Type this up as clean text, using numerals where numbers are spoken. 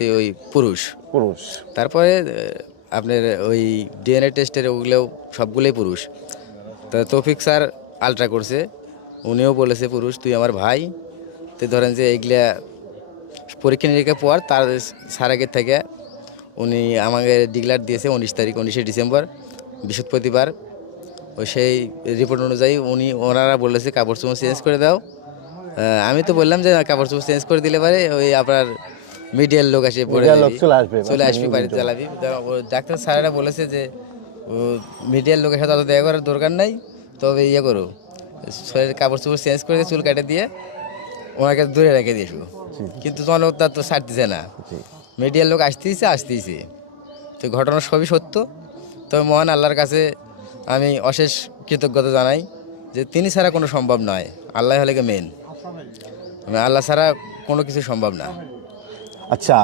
সত্যি ওই পুরুষ। পুরুষ। তারপরে আপনার ওই ডিএনএ টেস্টের ওগুলোও সবগুলোই পুরুষ। তা তৌফিক স্যার আলট্রা করছে, উনিও বলেছে পুরুষ, তুই আমার ভাই। তো ধরেন যে এইগুলা পরীক্ষা নিরীক্ষা পর তার স্যার আগের থেকে উনি আমাকে ডিক্লার দিয়েছে 19 তারিখ, 19শে ডিসেম্বর, বৃহস্পতিবার। ওই সেই রিপোর্ট অনুযায়ী ওনারা বলেছে কাপড় চোপড় চেঞ্জ করে দাও। আমি তো বললাম যে কাপড় চোপড় চেঞ্জ করে দিলে পারে ওই আপনার মিডিয়ার লোক এসে পড়ে মিডিয়ার লোক যাবি, চলে আসবে, চলে আসবি, বাড়িতে চালাবি। ডাক্তার স্যারেরা বলেছে যে মিডিয়ার লোকের সাথে অত দেখা করার দরকার নাই, তবে ইয়ে করো, শরীরের কাপড় চোপড় চেঞ্জ করে দিয়ে চুল কেটে দিয়ে ওনাকে দূরে রেখে দিয়েছো। কিন্তু জনতা তো ছাড়তেছে না, মিডিয়ার লোক আসতেইছে। তো ঘটনা সবই সত্য। তবে মহান আল্লাহর কাছে আমি অশেষ কৃতজ্ঞতা জানাই যে তিনি ছাড়া কোনো সম্ভব নয়, আল্লাহ হলে মেন, আল্লাহ ছাড়া কোনো কিছু সম্ভব না। আচ্ছা,